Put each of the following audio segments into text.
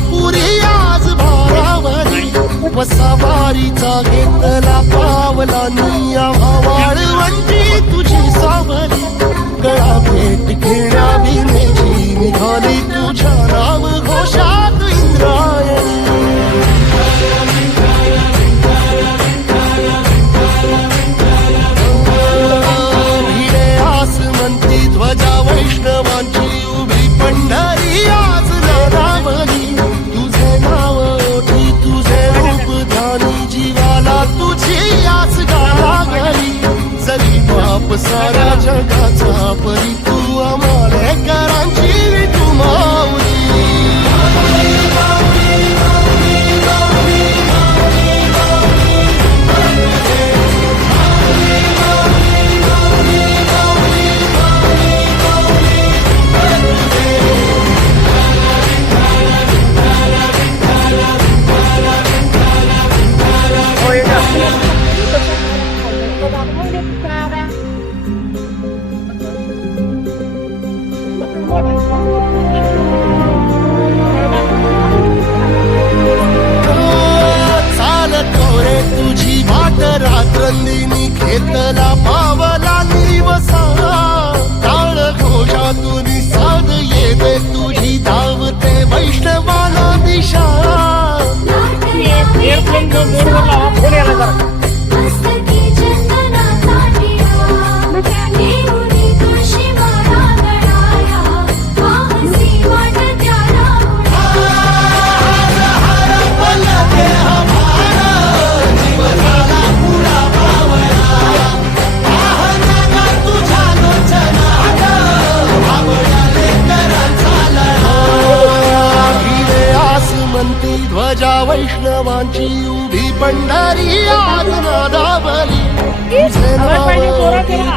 तुळजापुरी आज भारावरी वसावारीचा घेतला पावला निया वाळवंटी तुझी सावरी गळा भेट घेण्या बिनेची निघाली तुझ्या नाव घोषात इंद्रायणी भिडे आसमंती ध्वजा वैष्णवांची उभी पंढरी आज नादावली तुझे नाव ओठी तुझे रूप ध्यानी जीवाला तुझी आस गालागली जरी बाप साऱ्या जगाचा परी तू आमालेकरांची तू माऊली तुझी वाट रात्रंदिनी घेतला पावला निवसा टाळ घोषातून साध येते तुझी धावते वैष्णवाला दिशा ध्वजा वैष्णवांची उभी पंढरी आज नादावली तुझे नाव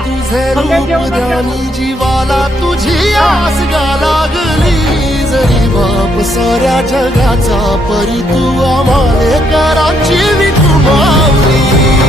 तुझे रूप ध्यानी जीवाला तुझी आस लागली जरी बाप साऱ्या जगाचा परी तू आमालेकरांची तू माऊली